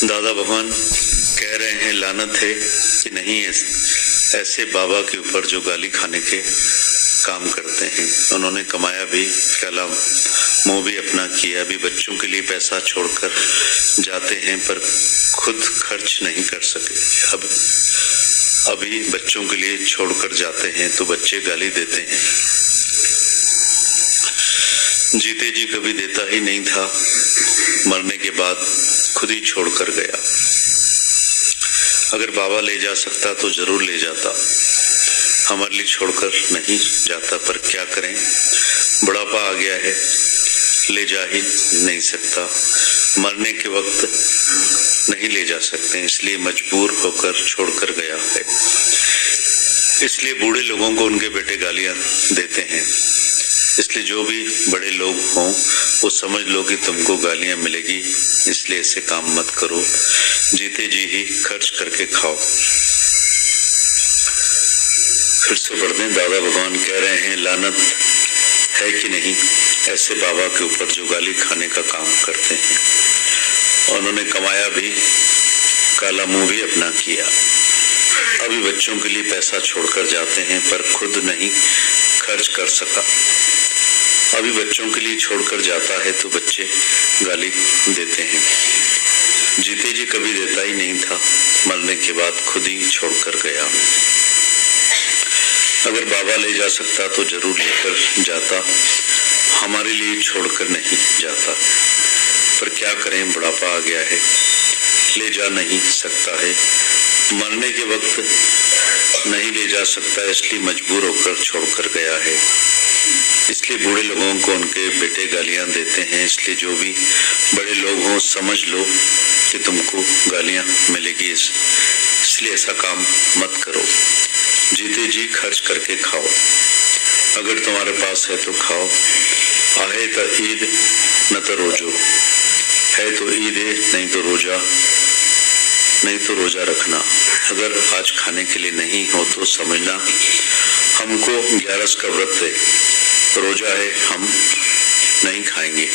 दादा भगवान कह रहे हैं लानत है कि नहीं ऐसे बाबा के ऊपर जो गाली खाने के काम करते हैं। उन्होंने कमाया भी, काला मुंह भी अपना किया भी, बच्चों के लिए पैसा छोड़कर जाते हैं पर खुद खर्च नहीं कर सके। अभी बच्चों के लिए छोड़कर जाते हैं तो बच्चे गाली देते हैं। जीते जी कभी देता ही नहीं था, मरने के बाद खुद ही छोड़कर गया। अगर बाबा ले जा सकता तो जरूर ले जाता, हमारे लिए छोड़कर नहीं जाता। पर क्या करें, बुढ़ापा आ गया है, ले जा ही नहीं सकता। मरने के वक्त नहीं ले जा सकते, इसलिए मजबूर होकर छोड़कर गया है। इसलिए बूढ़े लोगों को उनके बेटे गालियां देते हैं। इसलिए जो भी बड़े लोग हों वो समझ लो कि तुमको गालियां मिलेगी, इसलिए ऐसे काम मत करो, जीते जी ही खर्च करके खाओ। फिर से पढ़ते हैं, दादा भगवान कह रहे हैं लानत है कि नहीं ऐसे बाबा के ऊपर जो गाली खाने का काम करते हैं। उन्होंने कमाया भी, काला मुंह भी अपना किया। अभी बच्चों के लिए पैसा छोड़कर जाते हैं पर खुद नहीं खर्च कर सका। अभी बच्चों के लिए छोड़कर जाता है तो बच्चे गाली देते हैं। जीते जी कभी देता ही नहीं था, मरने के बाद खुद ही छोड़कर गया। अगर बाबा ले जा सकता तो जरूर लेकर जाता, हमारे लिए छोड़कर नहीं जाता। पर क्या करें, बुढ़ापा आ गया है, ले जा नहीं सकता है। मरने के वक्त नहीं ले जा सकता, इसलिए मजबूर होकर छोड़कर गया है। इसलिए बूढ़े लोगों को उनके बेटे गालियां देते हैं। इसलिए जो भी बड़े लोग हों समझ लो कि तुमको गालियां मिलेगी, इसलिए ऐसा काम मत करो। जीते जी खर्च करके खाओ। अगर तुम्हारे पास है तो खाओ, आहे तो ईद न तो रोजो, है तो ईद है, नहीं तो रोजा रखना। अगर आज खाने के लिए नहीं हो तो समझना हमको 11 का व्रत है, रोजा है, हम नहीं खाएंगे।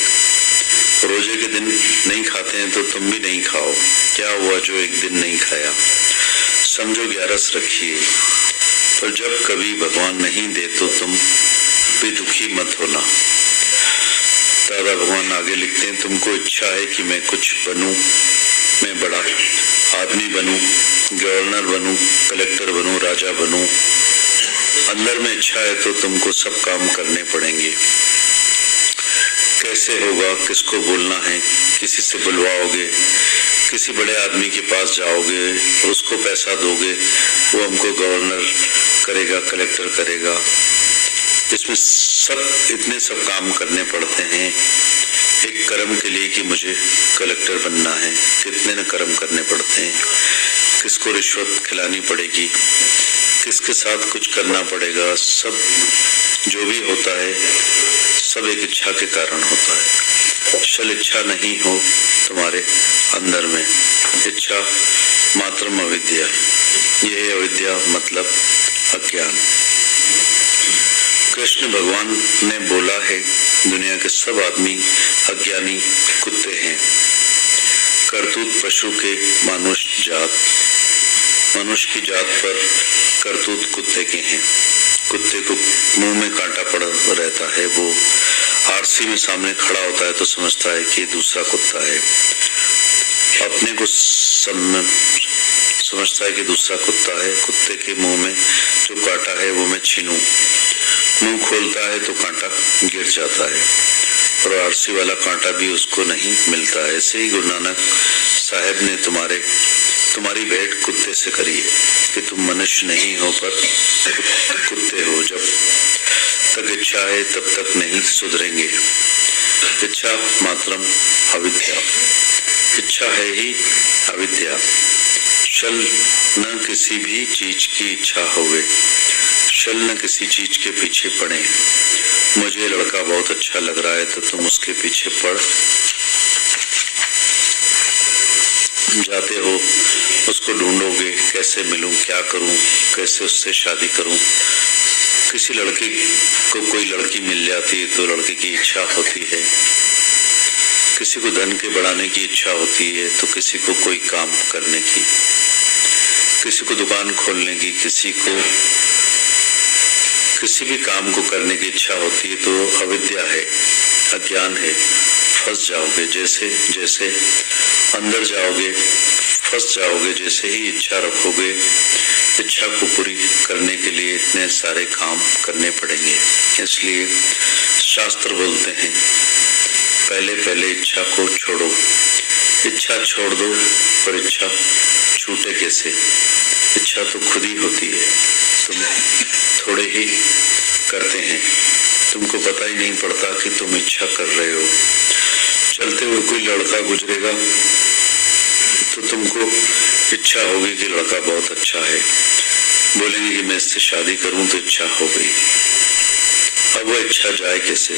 रोजे के दिन नहीं खाते हैं तो तुम भी नहीं खाओ। क्या हुआ जो एक दिन नहीं खाया, समझो 11 रखिए। पर जब कभी भगवान नहीं दे तो तुम भी दुखी मत होना। दादा भगवान आगे लिखते हैं, तुमको इच्छा है कि मैं कुछ बनूं, मैं बड़ा आदमी बनूं, गवर्नर बनूं, कलेक्टर बनूं, राजा बनूं। अंदर में इच्छा है तो तुमको सब काम करने पड़ेंगे। कैसे होगा, किसको बोलना है, किसी से बुलवाओगे, किसी बड़े आदमी के पास जाओगे, उसको पैसा दोगे, वो हमको गवर्नर करेगा, कलेक्टर करेगा। इसमें इतने सब काम करने पड़ते हैं एक कर्म के लिए कि मुझे कलेक्टर बनना है। कितने न कर्म करने पड़ते हैं, किसको रिश्वत खिलानी पड़ेगी, किसके साथ कुछ करना पड़ेगा। सब जो भी होता है सब एक इच्छा के कारण होता है। चल इच्छा नहीं हो तुम्हारे अंदर में, इच्छा मात्रम अविद्या, यह अविद्या मतलब अज्ञान। कृष्ण भगवान ने बोला है दुनिया के सब आदमी अज्ञानी कुत्ते हैं। करतूत पशु के मनुष्य की जात पर करतूत कुत्ते के हैं। कुत्ते को मुंह में कांटा पड़ा रहता है, वो आरसी में सामने खड़ा होता है तो समझता है कि दूसरा कुत्ता है। अपने को समझता है कि दूसरा कुत्ता है। कुत्ते के मुंह में जो कांटा है वो मैं छीनूं। मुंह खोलता है तो कांटा गिर जाता है और आरसी वाला कांटा भी उसको नहीं मिलता है। ऐसे ही गुरु नानक साहब ने तुम्हारी भेंट कुत्ते से करी है कि तुम मनुष्य नहीं हो पर कुत्ते हो। जब तक इच्छा है तब तक नहीं सुधरेंगे। इच्छा मात्रम अविद्या, इच्छा है ही अविद्या। चल न किसी भी चीज की इच्छा होवे, चल न किसी चीज के पीछे पड़े। मुझे लड़का बहुत अच्छा लग रहा है तो तुम उसके पीछे पड़ जाते हो, उसको ढूंढोगे, कैसे मिलूं, क्या करूं, कैसे उससे शादी करूं। किसी लड़के को कोई लड़की मिल जाती है तो लड़के की इच्छा होती है किसी को धन के बढ़ाने की इच्छा होती है तो किसी को कोई काम करने की, किसी को दुकान खोलने की, किसी को किसी भी काम को करने की इच्छा होती है। तो अविद्या है, अज्ञान है, फंस जाओगे। जैसे जैसे अंदर जाओगे फंस जाओगे। जैसे ही इच्छा रखोगे, इच्छा को पूरी करने के लिए इतने सारे काम करने पड़ेंगे। इसलिए शास्त्र बोलते हैं पहले पहले इच्छा को छोड़ो। इच्छा छोड़ दो, पर इच्छा छूटे कैसे? इच्छा तो खुद ही होती है, तुम थोड़े ही करते हैं। तुमको पता ही नहीं पड़ता कि तुम इच्छा कर रहे हो। चलते हुए कोई लड़का गुजरेगा तो तुमको इच्छा होगी कि लड़का बहुत अच्छा है, बोलेंगे कि मैं इससे शादी करूं, तो इच्छा हो गई। अब वो इच्छा जाए कैसे?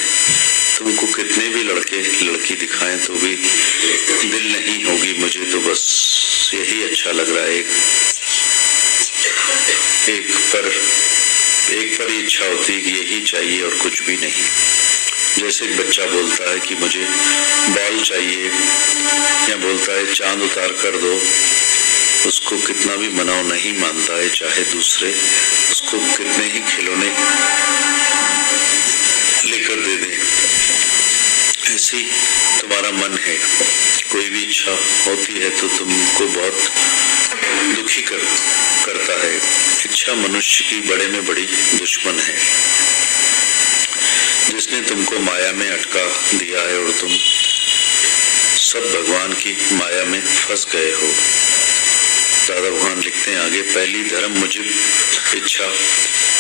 तुमको कितने भी लड़के लड़की दिखाएं तो भी दिल नहीं होगी, मुझे तो बस यही अच्छा लग रहा है। एक पर इच्छा होती है कि यही चाहिए और कुछ भी नहीं। जैसे एक बच्चा बोलता है कि मुझे बाल चाहिए, या बोलता है चांद उतार कर दो, उसको कितना भी मनाओ नहीं मानता है। चाहे दूसरे उसको कितने ही खिलौने लेकर दे दे। ऐसी तुम्हारा मन है, कोई भी इच्छा होती है तो तुमको बहुत दुखी करता है। इच्छा मनुष्य की बड़े में बड़ी दुश्मन है, जिसने तुमको माया में अटका दिया है और तुम सब भगवान की माया में फंस गए हो। दादा भगवान लिखते हैं आगे, पहली धर्म मुझे इच्छा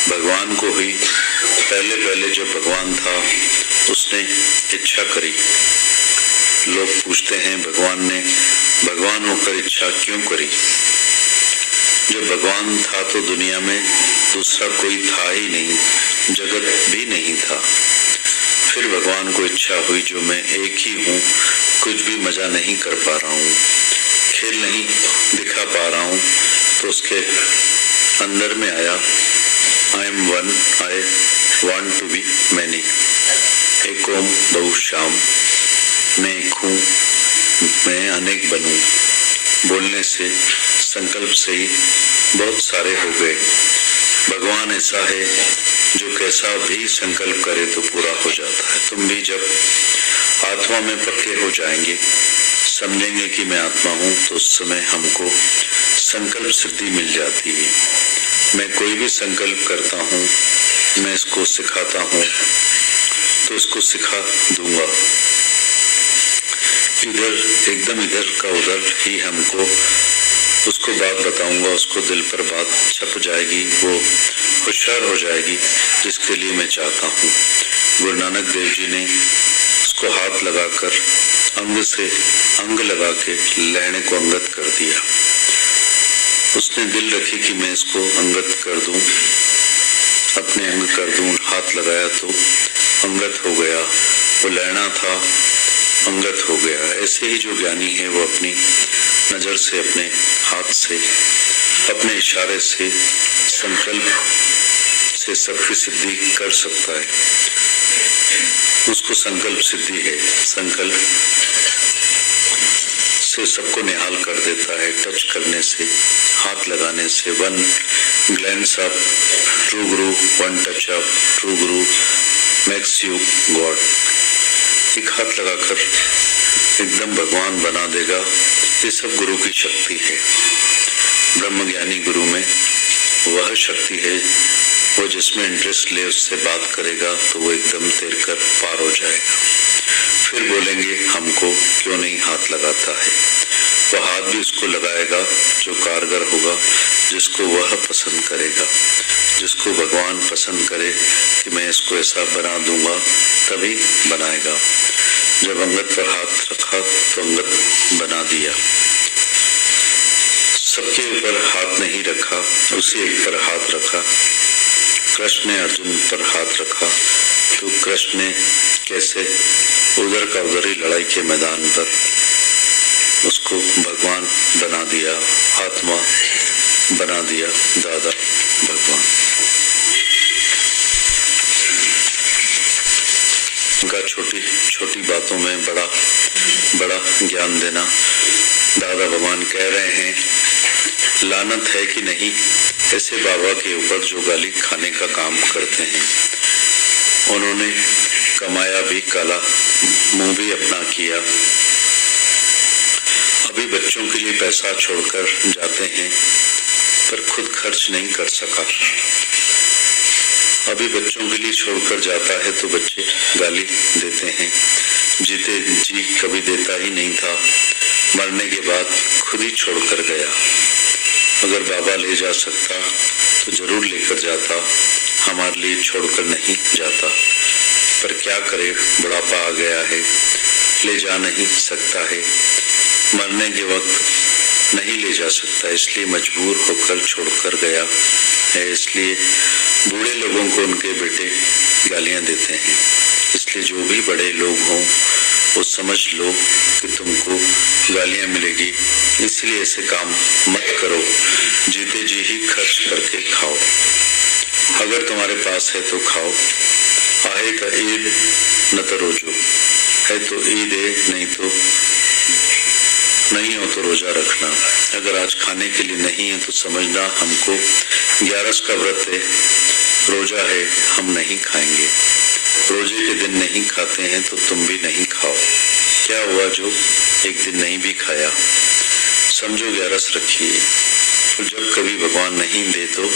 भगवान को हुई। पहले पहले जब भगवान था उसने इच्छा करी। लोग पूछते हैं भगवान ने भगवान होकर इच्छा क्यों करी? जब भगवान था तो दुनिया में दूसरा कोई था ही नहीं, जगत भी नहीं था। फिर भगवान को इच्छा हुई जो मैं एक ही हूँ, कुछ भी मजा नहीं कर पा रहा हूँ, खेल नहीं दिखा पा रहा हूँ, तो उसके अंदर में आया I am one, I want to be many. एक ओम बहुश्याम, मैं एक हूँ, मैं अनेक बनूं। बोलने से संकल्प से ही बहुत सारे हो गए। भगवान ऐसा है जो कैसा भी संकल्प करे तो पूरा हो जाता है। तुम भी जब आत्मा में पक्के हो जाएंगे, समझेंगे कि मैं आत्मा हूँ, तो उस समय हमको संकल्प सिद्धि मिल जाती है। मैं कोई भी संकल्प करता हूँ, मैं इसको सिखाता हूँ तो इसको सिखा दूंगा। इधर का उधर ही हमको उसको बात बताऊंगा, उसको दिल पर बात छप जाएगी, वो होशियार हो जाएगी, जिसके लिए मैं चाहता हूँ। गुरु नानक देव जी ने उसको हाथ लगाकर अंग से अंग लगा के लहने को अंगत कर दिया। उसने दिल रखी कि मैं इसको अंगत कर दूं, अपने अंग कर दूं। हाथ लगाया तो अंगत हो गया, वो लहना था अंगत हो गया। ऐसे ही जो ज्ञानी है वो अपनी नजर से, अपने हाथ से, अपने इशारे से, संकल्प से सबकी सिद्धि कर सकता है। उसको संकल्प सिद्धि है। संकल्प से सबको निहाल कर देता है। टच करने से, हाथ लगाने से। One glans of true Guru, one touch of true Guru makes you God. एक हाथ लगाकर एकदम भगवान बना देगा। ये सब गुरु की शक्ति है। ब्रह्मज्ञानी गुरु में वह शक्ति है, वो जिसमें इंटरेस्ट ले उससे बात करेगा तो वो एकदम तैर कर पार हो जाएगा। फिर बोलेंगे हमको क्यों नहीं हाथ लगाता है। वो हाथ भी उसको लगाएगा जो कारगर होगा, जिसको वह पसंद करेगा। जिसको भगवान पसंद करे कि मैं इसको ऐसा बना दूंगा, तभी बनाएगा। जब अंगत पर हाथ रखा तो अंगत बना दिया। सबके ऊपर हाथ नहीं रखा, उसी एक पर हाथ रखा। कृष्ण ने अर्जुन पर हाथ रखा तो कृष्ण ने कैसे उधर का उधर ही लड़ाई के मैदान पर उसको भगवान बना दिया, आत्मा बना दिया, दादा भगवान। उनका छोटी छोटी बातों में बड़ा बड़ा ज्ञान देना। दादा भगवान कह रहे हैं, लानत है कि नहीं ऐसे बाबा के ऊपर जो गाली खाने का काम करते हैं। उन्होंने कमाया भी काला, मुंह भी अपना किया। अभी बच्चों के लिए पैसा छोड़कर जाते हैं पर खुद खर्च नहीं कर सका। अभी बच्चों के लिए छोड़कर जाता है तो बच्चे गाली देते हैं। जीते जी कभी देता ही नहीं था, मरने के बाद खुद ही छोड़कर गया। अगर बाबा ले जा सकता तो जरूर लेकर जाता, हमारे लिए छोड़कर नहीं जाता। पर क्या करे, बुढ़ापा आ गया है, ले जा नहीं सकता है, मरने के वक्त नहीं ले जा सकता, इसलिए मजबूर होकर छोड़कर गया है। इसलिए बूढ़े लोगों को उनके बेटे गालियां देते हैं। इसलिए जो भी बड़े लोग हों वो समझ लो कि तुमको गालियां मिलेगी, इसलिए ऐसे काम मत करो। जीते जी ही खर्च करके खाओ। अगर तुम्हारे पास है तो खाओ, आहे तो ईद न तो रोजो, है तो ईद है, नहीं हो तो रोजा रखना। अगर आज खाने के लिए नहीं है तो समझना हमको 11 का व्रत है, रोजा है, हम नहीं खाएंगे। रोजे के दिन नहीं खाते हैं तो तुम भी नहीं खाओ। क्या हुआ जो एक दिन नहीं भी खाया, समझो 11 रखिए। तो जब कभी भगवान नहीं दे तो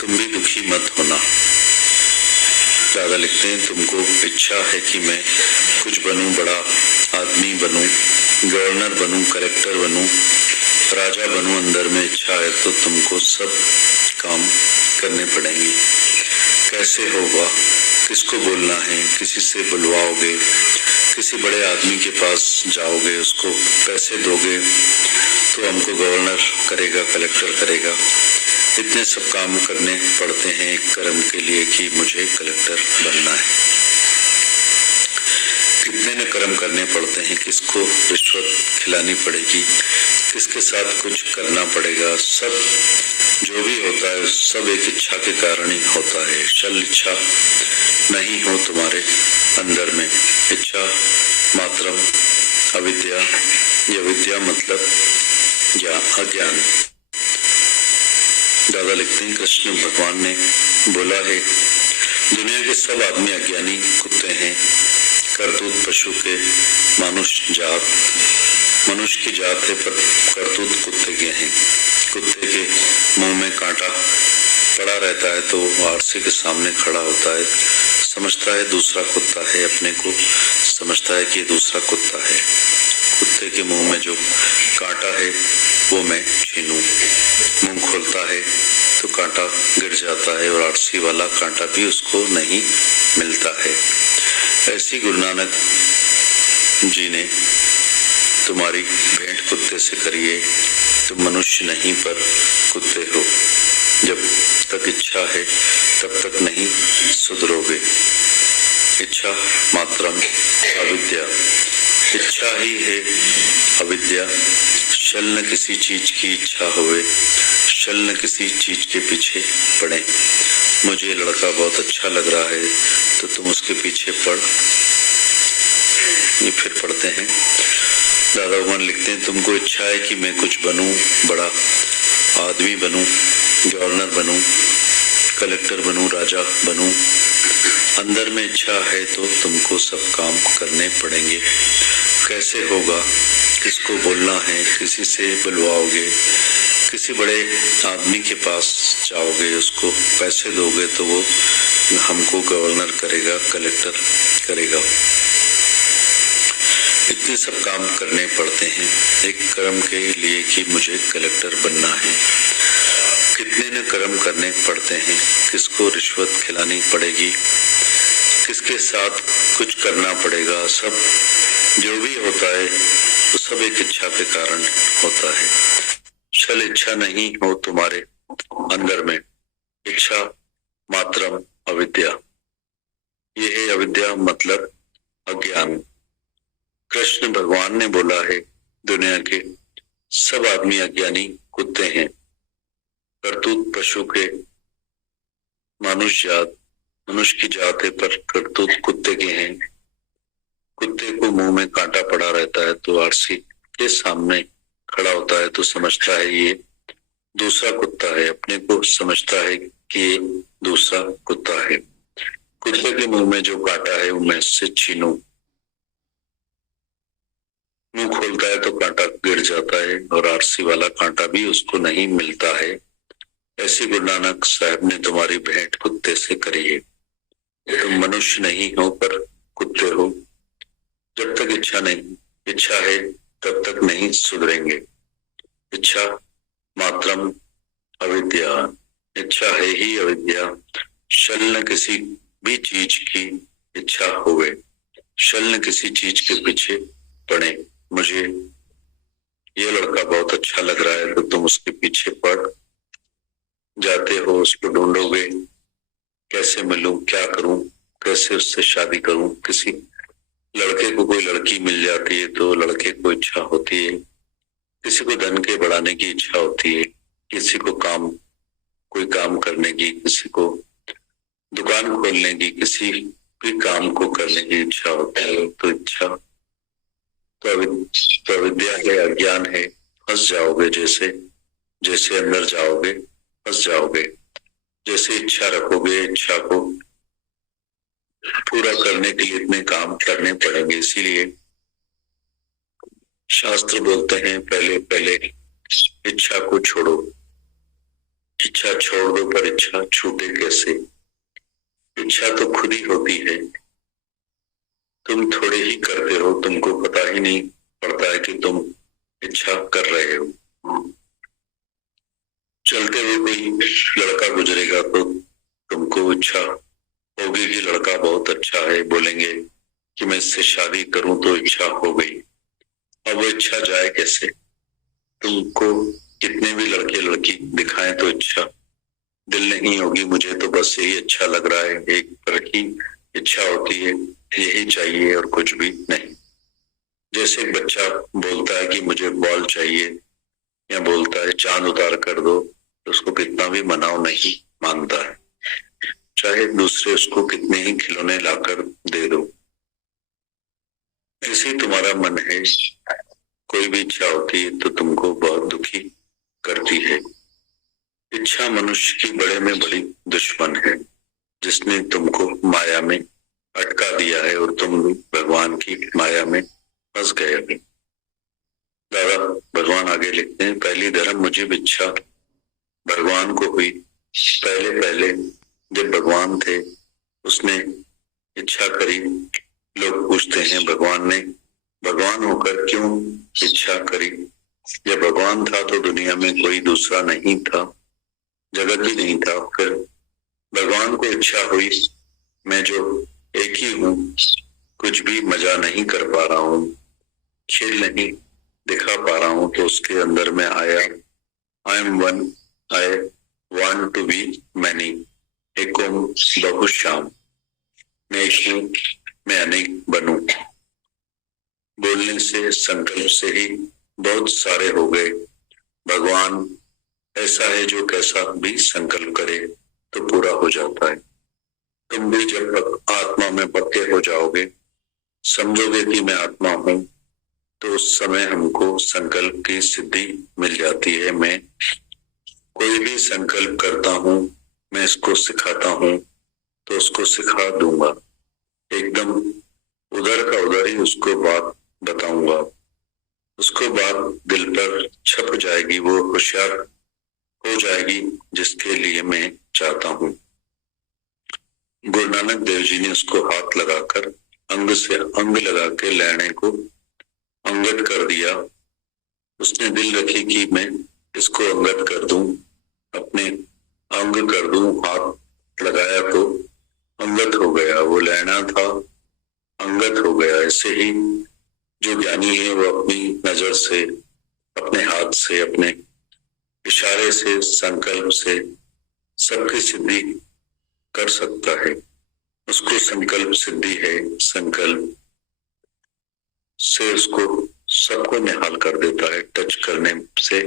तुम भी दुखी मत होना। दादा लिखते हैं, तुमको इच्छा है कि मैं कुछ बनूं, बड़ा आदमी बनूं, गवर्नर बनूं, कलेक्टर बनूं, राजा बनूं, अंदर में इच्छा है तो तुमको सब काम करने पड़ेंगे। कैसे होगा, किसको बोलना है, किसी से बुलवाओगे, किसी बड़े आदमी के पास जाओगे, उसको पैसे दोगे तो हमको गवर्नर करेगा, कलेक्टर करेगा। इतने सब काम करने पड़ते हैं एक कर्म के लिए कि मुझे कलेक्टर बनना है। कितने न कर्म करने पड़ते हैं, किसको रिश्वत खिलानी पड़ेगी, किसके साथ कुछ करना पड़ेगा। सब जो भी होता है सब एक इच्छा के कारण ही होता है। छल इच्छा नहीं हो तुम्हारे अंदर में, इच्छा मात्रम अविद्या, यह विद्या मतलब अज्ञान। दादा लिखते हैं, कृष्ण भगवान ने बोला है, दुनिया के सब आदमी अज्ञानी कुत्ते हैं। करतूत पशु के मनुष्य की जात है, पर करतूत कुत्ते के हैं। कुत्ते के मुंह में कांटा पड़ा रहता है तो वो आरसी के सामने खड़ा होता है, समझता है दूसरा कुत्ता है, अपने को समझता है कि दूसरा कुत्ता है। कुत्ते के मुंह में जो कांटा है वो मैं छीनूं। मुंह खोलता है तो कांटा गिर जाता है और आरसी वाला कांटा भी उसको नहीं मिलता है। ऐसी गुरु नानक जी ने तुम्हारी भेंट कुत्ते से करिए, तुम मनुष्य नहीं पर कुत्ते हो। जब तक इच्छा है तब तक नहीं सुधरोगे। इच्छा मात्रम अविद्या, इच्छा ही है अविद्या। चल न किसी चीज की इच्छा होवे, चल न किसी चीज के पीछे पड़े। मुझे लड़का बहुत अच्छा लग रहा है तो तुम उसके पीछे पड़, ये फिर पढ़ते हैं। दादा भगवान लिखते हैं, तुमको इच्छा है कि मैं कुछ बनूं, बड़ा आदमी बनूं, गवर्नर बनूं, कलेक्टर बनूं, राजा बनूं। अंदर में इच्छा है तो तुमको सब काम करने पड़ेंगे। कैसे होगा, किसको बोलना है, किसी से बुलवाओगे, किसी बड़े आदमी के पास जाओगे, उसको पैसे दोगे तो वो हमको गवर्नर करेगा, कलेक्टर करेगा। इतने सब काम करने पड़ते हैं एक कर्म के लिए कि मुझे कलेक्टर बनना है। कितने न कर्म करने पड़ते हैं, किसको रिश्वत खिलानी पड़ेगी, किसके साथ कुछ करना पड़ेगा। सब जो भी होता है वो सब एक इच्छा के कारण होता है। छल इच्छा नहीं हो तुम्हारे अंदर में, इच्छा मात्रम अविद्या। ये है अविद्या मतलब अज्ञान। कृष्ण भगवान ने बोला है, दुनिया के सब आदमी अज्ञानी कुत्ते हैं। करतूत पशु के मनुष्य की जात है, पर करतूत कुत्ते के हैं। कुत्ते को मुंह में कांटा पड़ा रहता है तो आरसी के सामने खड़ा होता है तो समझता है ये दूसरा कुत्ता है, अपने को समझता है कि ये दूसरा कुत्ता है। कुत्ते के मुंह में जो कांटा है वो मैं इससे छीनूं। मुंह खोलता है तो कांटा गिर जाता है और आरसी वाला कांटा भी उसको नहीं मिलता है। ऐसी गुरु नानक साहब ने तुम्हारी भेंट कुत्ते से करी है। तुम मनुष्य नहीं हो पर कुत्ते हो। जब तक इच्छा है तब तक नहीं सुधरेंगे। इच्छा मात्रम अविद्या, इच्छा है ही अविद्या। शल्य किसी भी चीज की इच्छा होवे, शल्य किसी चीज के पीछे पड़े। मुझे ये लड़का बहुत अच्छा लग रहा है तो तुम उसके पीछे पड़ जाते हो, उसको ढूंढोगे, कैसे मिलूं, क्या करूं, कैसे उससे शादी करूं। किसी लड़के को कोई लड़की मिल जाती है तो लड़के को इच्छा होती है, किसी को धन के बढ़ाने की इच्छा होती है, किसी को कोई काम करने की, किसी को दुकान खोलने की, किसी भी काम को करने की इच्छा होती है। तो इच्छा तो अविद्या है, अज्ञान है। फंस जाओगे, जैसे जैसे अंदर जाओगे फंस जाओगे। जैसे इच्छा रखोगे, इच्छा को पूरा करने के लिए इतने काम करने पड़ेंगे। इसीलिए शास्त्र बोलते हैं पहले पहले इच्छा को छोड़ो। इच्छा छोड़ दो पर इच्छा छूटे कैसे। इच्छा तो खुद ही होती है, तुम थोड़े ही करते हो, तुमको पता ही नहीं पड़ता है कि तुम इच्छा कर रहे हो। चलते हुए कोई लड़का गुजरेगा तो तुमको इच्छा होगी कि लड़का बहुत अच्छा है, बोलेंगे कि मैं इससे शादी करूं तो इच्छा हो गई। अब वो इच्छा जाए कैसे। तुमको कितने भी लड़के लड़की दिखाएं तो इच्छा दिल नहीं होगी, मुझे तो बस यही अच्छा लग रहा है। एक पर ही इच्छा होती है, यही चाहिए और कुछ भी नहीं। जैसे एक बच्चा बोलता है कि मुझे बॉल चाहिए या बोलता है चांद उतार कर दो, तो उसको कितना भी मनाओ नहीं मानता है, चाहे दूसरे उसको कितने ही खिलौने लाकर दे दो। ऐसे तुम्हारा मन है, कोई भी इच्छा होती है तो तुमको बहुत दुखी करती है। इच्छा मनुष्य की बड़े में बड़ी दुश्मन है, जिसने तुमको माया में अटका दिया है और तुम भगवान की माया में फंस गए। दादा भगवान आगे लिखते हैं, पहली धर्म मुझे इच्छा भगवान को हुई। पहले पहले जब भगवान थे उसने इच्छा करी। लोग पूछते हैं भगवान ने भगवान होकर क्यों इच्छा करी। जब भगवान था तो दुनिया में कोई दूसरा नहीं था, जगत ही नहीं था। फिर भगवान को इच्छा हुई, मैं जो एक ही हूँ, कुछ भी मजा नहीं कर पा रहा हूँ, खेल नहीं दिखा पा रहा हूँ, तो उसके अंदर में आया I am one, I want to be many, एकोम बहुश्याम, मैं एक हूँ, मैं अनेक बनूं। बोलने से संकल्प से ही बहुत सारे हो गए। भगवान ऐसा है जो कैसा भी संकल्प करे तो पूरा हो जाता है। तुम भी जब आत्मा में पक्के हो जाओगे, समझोगे कि मैं आत्मा हूँ, तो उस समय हमको संकल्प की सिद्धि मिल जाती है। मैं कोई भी संकल्प करता हूँ, मैं इसको सिखाता हूँ तो उसको सिखा दूंगा, एकदम उधर का उधर ही उसको बात बताऊंगा, उसको बात दिल पर छप जाएगी, वो होशियार हो जाएगी जिसके लिए मैं चाहता हूँ। गुरु नानक देव जी ने उसको हाथ लगाकर अंग से अंग लगा के लेने को अंगत कर दिया। उसने दिल रखी कि मैं इसको अंगत कर दूं, अपने अंग कर दूं। हाथ लगाया तो अंगत हो गया, वो लेना था अंगत हो गया। ऐसे ही जो ज्ञानी है वो अपनी नजर से, अपने हाथ से, अपने इशारे से, संकल्प से सबकी सिद्धि कर सकता है। उसको संकल्प सिद्धि है, संकल्प से उसको सबको निहाल कर देता है टच करने से।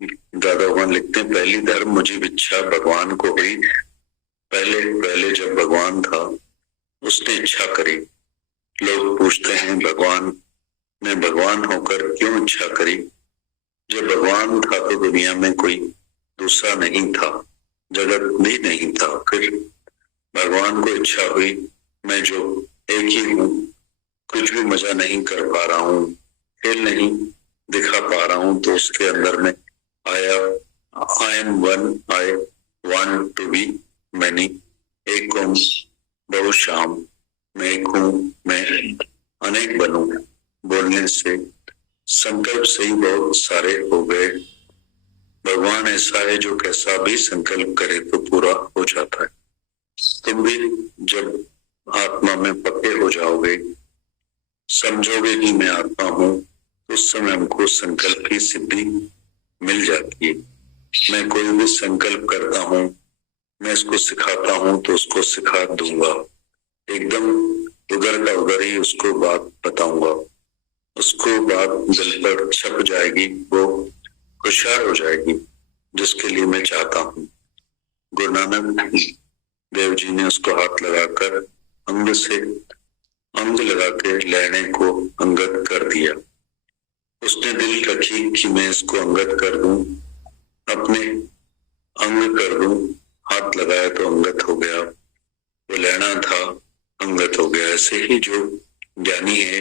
दादा भगवान लिखते हैं, पहली धर्म मुझे इच्छा भगवान को हुई। पहले पहले जब भगवान था उसने इच्छा करी। लोग पूछते हैं भगवान ने भगवान होकर क्यों इच्छा करी? जब भगवान था तो दुनिया में कोई दूसरा नहीं था, जगत भी नहीं था। फिर भगवान को इच्छा हुई मैं जो एक ही हूँ, कुछ भी मजा नहीं कर पा रहा हूँ, खेल नहीं दिखा पा रहा हूँ, तो उसके अंदर में आया I am one, I want to be many, एक हूँ बहुश्याम, मैं एक हूँ, मैं अनेक बनूं। बोलने से संकल्प से ही बहुत सारे हो गए। भगवान ऐसा है जो कैसा भी संकल्प करे तो पूरा हो जाता है। तुम भी जब आत्मा में पक्के हो जाओगे, समझोगे कि मैं आत्मा हूँ, उस समय हमको संकल्प की सिद्धि मिल जाती है। मैं कोई भी संकल्प करता हूँ, मैं इसको सिखाता हूँ तो उसको सिखा दूंगा, एकदम उधर का उधर ही उसको बात बताऊंगा, उसको बात दिल पर छप जाएगी, वो होशियार हो जाएगी जिसके लिए मैं चाहता हूँ। गुरु नानक देव जी ने उसको हाथ लगाकर अंग से अंग लगा के लेने को अंगत कर दिया। उसने दिल रखी कि मैं इसको अंगत कर दूं, अपने अंग कर दूं, हाथ लगाया तो अंगत हो गया, वो लेना था अंगत हो गया। ऐसे ही जो ज्ञानी है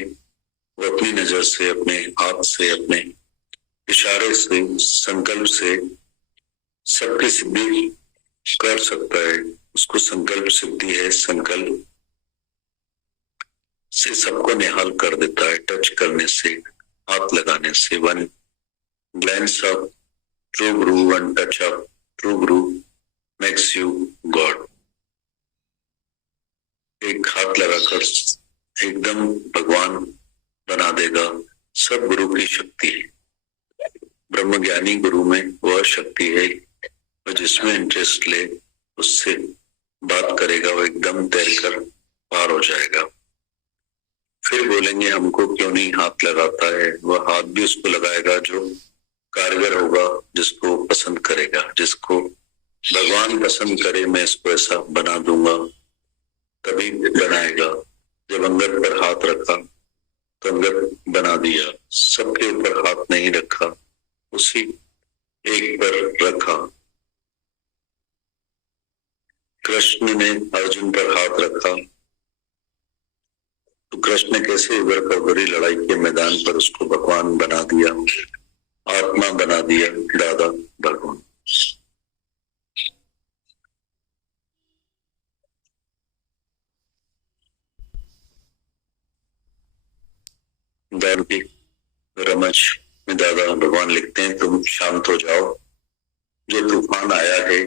वो अपनी नजर से, अपने हाथ से, अपने इशारे से, संकल्प से सबकी सिद्धि कर सकता है। उसको संकल्प सिद्धि है, संकल्प से सबको निहाल कर देता है, टच करने से, हाथ लगाने से। One glans of true Guru, one touch of true Guru makes you God. एक हाथ लगाकर एकदम भगवान बना देगा। सब गुरु की शक्ति है। ब्रह्म ज्ञानी गुरु में वह शक्ति है और जिसमें इंटरेस्ट ले उससे बात करेगा, वो एकदम तैरकर पार हो जाएगा। फिर बोलेंगे हमको क्यों नहीं हाथ लगाता है? वह हाथ भी उसको लगाएगा जो कारगर होगा, जिसको पसंद करेगा, जिसको भगवान पसंद करे मैं इसको ऐसा बना दूंगा, तभी बनाएगा। जब अंगत पर हाथ रखा तो अंगत बना दिया, सबके ऊपर हाथ नहीं रखा, उसी एक पर रखा। कृष्ण ने अर्जुन पर हाथ रखा तो कृष्ण ने कैसे उभर कर बड़ी लड़ाई के मैदान पर उसको भगवान बना दिया, आत्मा बना दिया, दादा भगवान। दारू की रमज में दादा भगवान लिखते हैं तुम शांत हो जाओ, जो तूफान आया है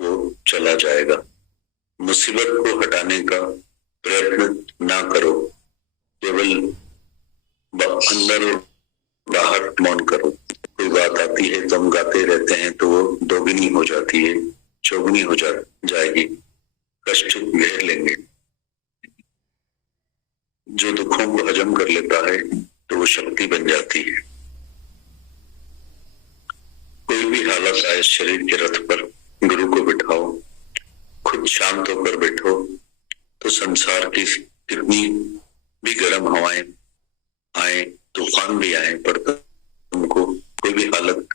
वो चला जाएगा, मुसीबत को हटाने का प्रयत्न ना करो, केवल अंदर और बाहर मौन करो। कोई बात आती है तो हम गाते रहते हैं तो वो दोगुनी हो जाती है, चौगुनी हो जाएगी, कष्ट घेर लेंगे। जो दुखों को हजम कर लेता है तो वो शक्ति बन जाती है। कोई भी हालत आए शरीर के रथ पर गुरु को बिठाओ, खुद शांत होकर बैठो तो संसार की कितनी भी गर्म हवाएं आए, तूफान भी आए, पर तुमको कोई भी हालत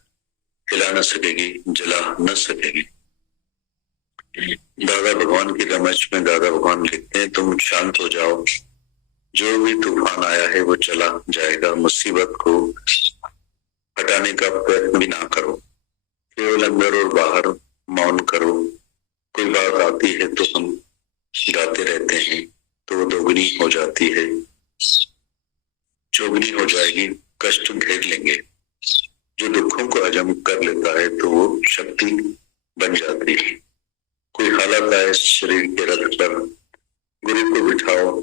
हिला न सकेगी, जला न सकेगी। दादा भगवान की रमज में दादा भगवान लिखते हैं तुम शांत हो जाओ, जो भी तूफान आया है वो चला जाएगा, मुसीबत को हटाने का प्रयत्न भी ना करो, केवल अंदर और बाहर मौन करो। कोई बात आती है तो हम गाते रहते हैं तो वो दोगुनी हो जाती है, चौगुनी हो जाएगी, कष्ट घेर लेंगे। जो दुखों को हजम कर लेता है तो वो शक्ति बन जाती है। कोई हालत आए शरीर के रथ पर गुरु को बिठाओ,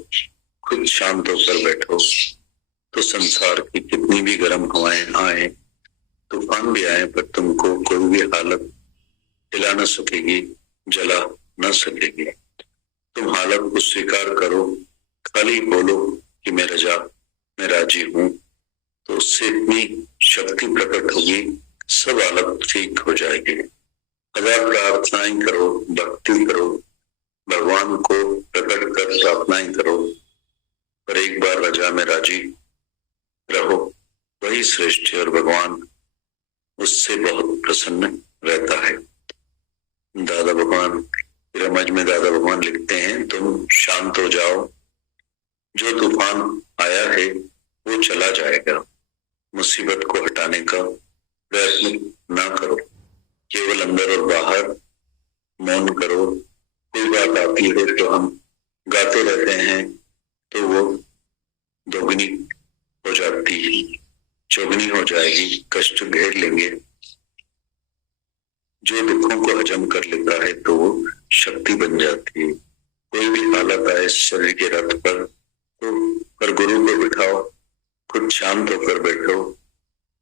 खुद शांत होकर बैठो तो संसार की कितनी भी गर्म हवाएं आए, तूफान भी आए, पर तुमको कोई भी हालत हिला न सकेगी, जला न सकेगी। तुम हालत को स्वीकार करो, खाली बोलो कि मैं रजा, मैं राजी हूं, तो उससे इतनी शक्ति प्रकट होगी, सब हालत ठीक हो जाएगी। हजार प्रार्थनाएं करो, भक्ति करो, भगवान को प्रकट कर प्रार्थनाएं करो, पर एक बार रजा में राजी रहो, वही श्रेष्ठ है और भगवान उससे बहुत प्रसन्न रहता है। दादा भगवान रमज में दादा भगवान लिखते हैं, तुम शांत हो जाओ, जो तूफान आया है वो चला जाएगा, मुसीबत को हटाने का प्रयत्न ना करो, केवल अंदर और बाहर मौन करो। कोई बात आती है तो हम गाते रहते हैं तो वो दोगुनी हो जाती है, चौगुनी हो जाएगी, कष्ट घेर लेंगे। जो दुखों को हजम कर लेता है तो वो शक्ति बन जाती है। कोई भी हालत आए शरीर के रथ पर तो पर गुरु को बिठाओ, खुद शांत होकर बैठो,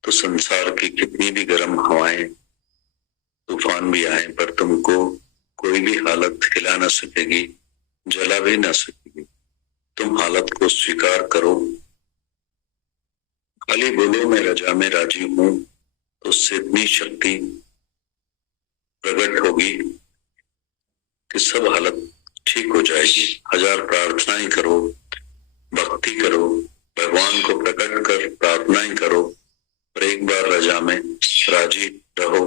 तो संसार की कितनी भी गर्म हवाएं तूफान भी आए पर तुमको कोई भी हालत हिला ना सकेगी, जला भी ना सकेगी। तुम हालत को स्वीकार करो, खाली बोलो मैं रजा में राजी हूं, तो उससे इतनी शक्ति प्रकट होगी कि सब हालत ठीक हो जाएगी। हजार प्रार्थनाएं करो, भक्ति करो, भगवान को प्रकट कर प्रार्थनाएं करो, पर एक बार रजा में राजी रहो,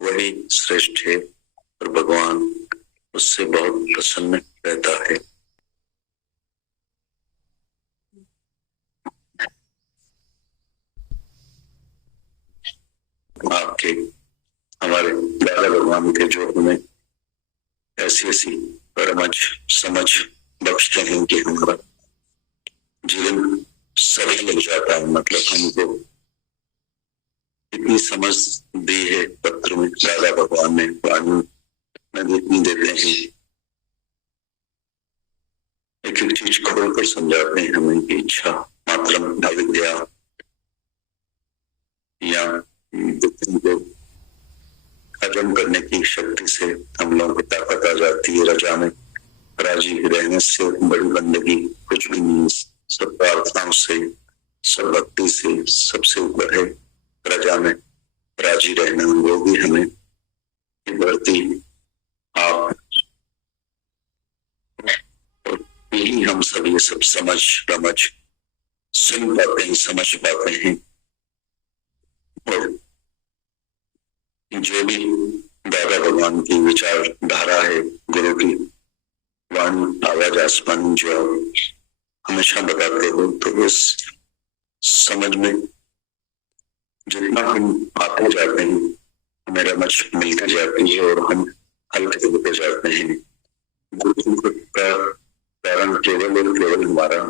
वही श्रेष्ठ है और भगवान उससे बहुत प्रसन्न रहता है। आपके हमारे दादा भगवान के जो हमें ऐसी ऐसी परमज समझ बख्शते हैं कि हमारा जीवन सरल हो जाता है। मतलब हमको इतनी समझ दी है पत्र में दादा भगवान ने, वाणी में इतनी देते हैं, एक एक चीज खोलकर समझाते हैं हमें कि इच्छा मात्रम अविद्या या को हजम करने की शक्ति से हम लोगों की ताकत आ जाती है। रजा में राजी रहने से बड़ी बंदगी कुछ भी नहीं, सब प्रार्थनाओं से, सब भक्ति से सबसे ऊपर है रजा में राजी रहना। वो भी हमें बढ़ती आप यही हम सब ये सब समझ सुन पाते हैं, समझ पाते हैं। और जो भी दादा भगवान की विचारधारा है, गुरु की वाणी आवाज आसमान जो हमेशा बताते हो, तो इस समझ में जितना हम आते जाते हैं हमें रमज मिलती जाती है और हम हल्के होते जाते हैं। गुरु का कारण केवल और केवल हमारा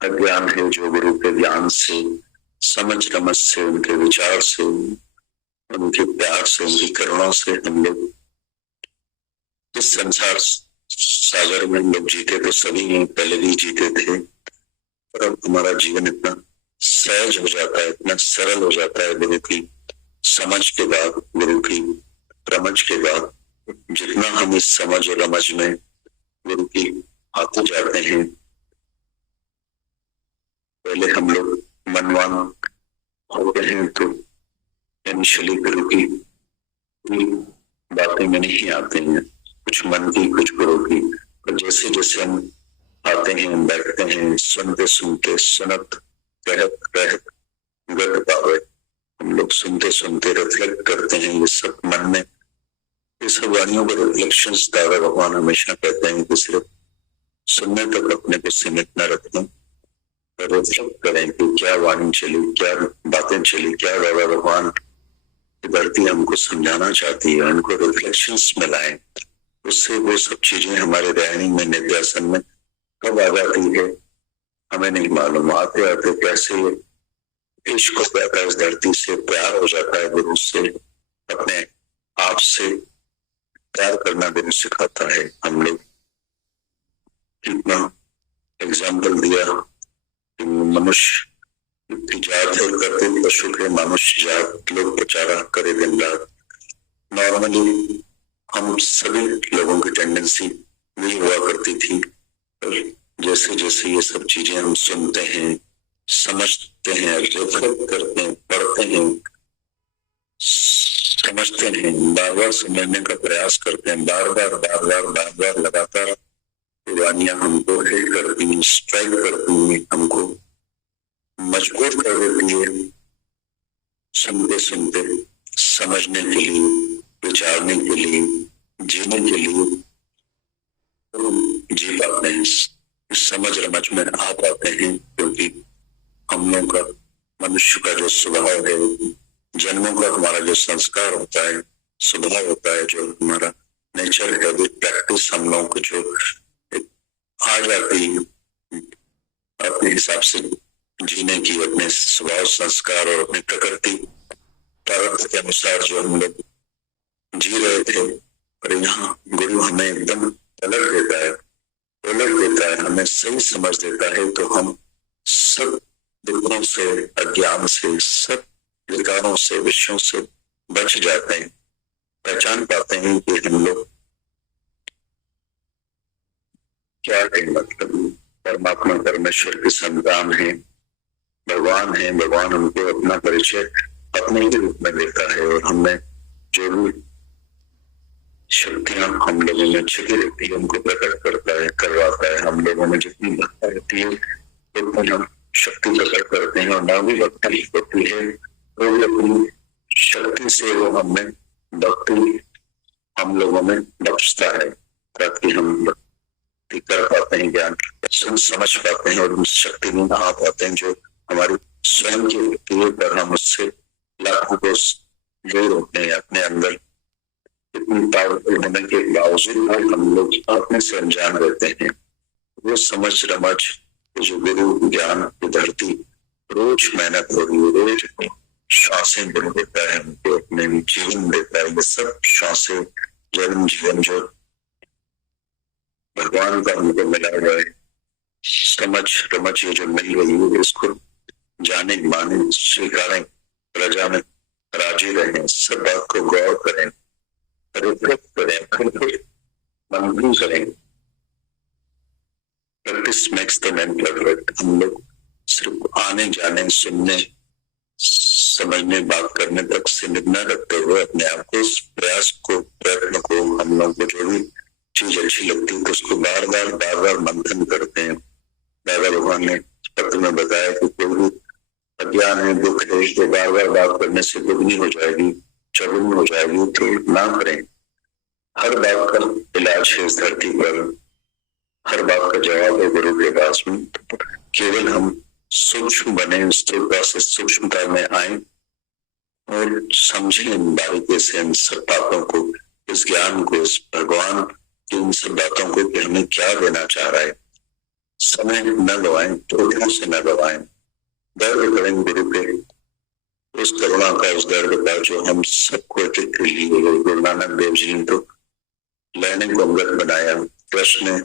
अज्ञान है, जो गुरु के ज्ञान से, समझ रमज से, उनके विचार से, उनके प्यार से, उनकी करुणा से हम लोग इस संसार सागर में लोग जीते तो सभी पहले भी जीते थे, और अब हमारा जीवन इतना सहज हो जाता है, इतना सरल हो जाता है गुरु की समझ के बाद, गुरु की रमज के बाद। जितना हम इस समझ और रमज में गुरु की आते जाते हैं, पहले हम लोग मनवान होते हैं तो इनिशियली गुरु की बातें में नहीं आते हैं, कुछ मन की कुछ गुरु की। पर जैसे जैसे हम आते हैं, बैठते हैं, सुनते सुनते सुनत कहत कहत गत पावे, हम लोग सुनते सुनते रिफ्लेक्ट करते हैं ये सब मन में। ये सब वाणियों के रिफ्लेक्शंस दादा भगवान हमेशा कहते हैं कि सिर्फ सुनने तक अपने को सीमित न रखें, रिफ्लेक्ट करें कि क्या वाणी चली, क्या बातें चली, क्या दादा भगवान की धरती हमको समझाना चाहती है, उनको रिफ्लेक्शंस में लाएं। उससे वो सब चीजें हमारे रहनी में, निध्यासन में कब आ जाती है हमें नहीं मालूम। आते आते कैसे इश्क हो जाता है, इस धरती से प्यार हो जाता है, गुरु से, अपने आप से प्यार करना गुरु सिखाता है। हम लोग इतना एग्जाम्पल दिया कि मनुष्य की जात है, करते पशु के मनुष्य जात लोग बेचारा करे दिन रात। नॉर्मली हम सभी लोगों की टेंडेंसी नहीं हुआ करती थी, पर जैसे जैसे ये सब चीजें हम सुनते हैं, समझते हैं, रिफ्लेक्ट करते हैं, पढ़ते हैं, समझते हैं, बार बार समझने का प्रयास करते हैं, बार बार लगातार पुरानियां हमको हिट करती हैं, स्ट्राइक करती हैं, हमको मजबूर कर देती है सुनते सुनते समझने के लिए, विचारने के लिए, जीने के लिए जी पाते हैं, समझ रमझ में आ पाते हैं। क्योंकि हम लोगों का, मनुष्य का जो स्वभाव है, जन्मों का हमारा जो संस्कार होता है, स्वभाव होता है, जो हमारा नेचर है, वो प्रैक्टिस हम लोगों को जो आ जाती है अपने हिसाब से जीने की, अपने स्वभाव संस्कार और अपनी प्रकृति प्रारब्ध के अनुसार जो हम लोग जी रहे थे। पर यहाँ गुरु हमें एकदम पलट देता है, हमें सही समझ देता है, तो हम सब दुखों से, अज्ञान से, सब विकारों से, विषयों से बच जाते हैं, पहचान पाते हैं कि हम लोग क्या है, मतलब परमात्मा परमेश्वर की संतान है, भगवान है। भगवान हमको अपना परिचय अपने ही रूप में देता है, और हमें जो भी शक्तियां हम लोगों में छिपी रहती है उनको प्रकट करता है, करवाता है। हम लोगों में जितनी भक्ति रहती है उतनी हम शक्ति प्रकट करते हैं, और ना भी भक्ति होती है तो भी अपनी शक्ति से वो हमें भक्ति हम लोगों में बख्शता है, ताकि हम भक्ति कर पाते हैं, ज्ञान समझ पाते हैं और उस शक्ति में आ पाते हैं जो हमारी स्वयं की वृत्ति है। पर हम उससे लाखों को दूर होते हैं अपने अंदर। इतनी पावरफुल होने के बावजूद हम लोग अपने से अनजान रहते हैं। वो समझ रमझ जो गुरु ज्ञान की धरती रोज मेहनत हो रही है, रोज श्वासें बन देता है, हमको अपने जीवन देता है। ये सब श्वासें, जन्म जीवन जो भगवान का हमको मिला हुआ है, समझ रमझ ये जो मिल रही है, इसको जाने माने स्वीकारें, प्रजा में राजी रहें, सब बात को गौर करें, रिफ्लेक्ट करें, फिर मंथन करें। Practice makes the man perfect. हम लोग सिर्फ आने जाने, सुनने, समझने, बात करने तक सीमित न रखते हुए अपने आप को, प्रयास को, प्रयत्न को, हम लोग को जो भी चीज अच्छी लगती है तो उसको बार बार मंथन करते हैं। दादा भगवान ने पत्र में बताया कि कोई भी अज्ञान है, दुख है, इसको बार बात करने से दुगनी हो जाएगी, चौगुनी हो जाएगी, तो ना करें। हर बात का इलाज है इस धरती पर, हर बात का जवाब है गुरु के पास में। केवल हम सूक्ष्म बने, स्थूलता से सूक्ष्मता में आए और समझें बारीकी से इन सब बातों को, इस ज्ञान को, इस भगवान की इन सब बातों को कि हमें क्या देना चाह रहा है। समय न गवाएं, त्रुटियों से न गवाएं, दर्द करें गुरु के, उस करुणा का, उस दर्द का जो हम सबको एक लिए। गुरु नानक देव जी ने तो लेने को अमृत बनाया, कृष्ण ने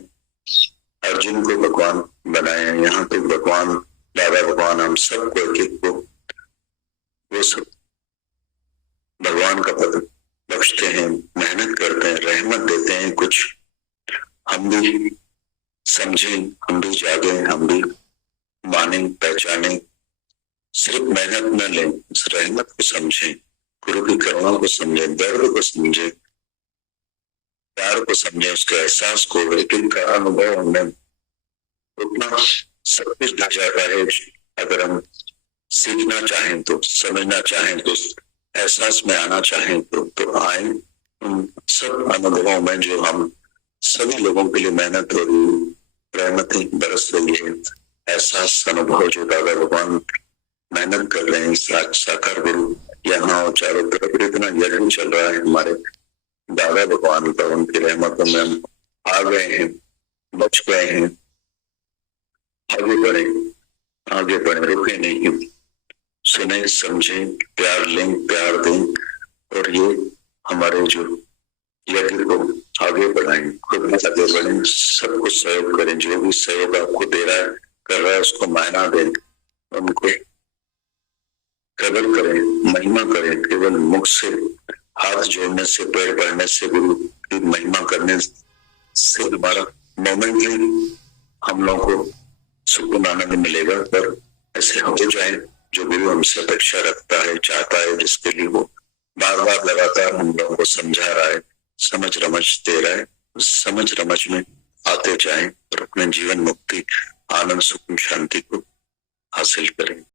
अर्जुन को भगवान बनाया, यहाँ पे भगवान, दादा भगवान हम सबको एक एक को वो सब भगवान का पद बख्शते हैं, मेहनत करते हैं, रहमत देते हैं। कुछ हम भी समझें, हम भी जागे, हम भी माने, पहचाने। सिर्फ मेहनत न लें, उस रहमत को समझें, गुरु की करुणा को समझें, दर्द को समझें, प्यार को समझें, उसके एहसास को, लेकिन का अनुभव हमें उतना सब कुछ ढक जाता है। अगर हम सीखना चाहें तो, समझना चाहें तो, एहसास में आना चाहें तो आए उन सब अनुभवों में जो हम सभी लोगों के लिए मेहनत हो रही है, रहमतें बरस रही है, एहसास अनुभव जो दादा भगवान मेहनत कर रहे हैं, साकार गुरु यहाँ चारों तरफ इतना यज्ञ चल रहा है हमारे दादा भगवान का, उनकी रहमतों में हम आ गए हैं, बच गए हैं। आगे बढ़े, रुके नहीं, सुने, समझे, प्यार लें, प्यार दें, और ये हमारे जो यज्ञ को आगे बढ़ाएं, खुद भी आगे बढ़ें, सबको सहयोग करें। जो भी सहयोग आपको दे रहा है, कर रहा है, उसको मायना दें, उनको कदर करें, महिमा करें। केवल मुख से, हाथ जोड़ने से, पैर पड़ने से, गुरु की महिमा करने से हमारा मोमेंटली हम लोगों को सुकून आनंद मिलेगा। पर ऐसे हो जाए जो गुरु हमसे अपेक्षा रखता है, चाहता है, जिसके लिए वो बार लगातार हम लोगों को समझा रहा है, समझ रमझ दे रहा है, उस समझ रमझ में आते जाएं और अपने जीवन मुक्ति, आनंद, सुख, शांति को हासिल करें।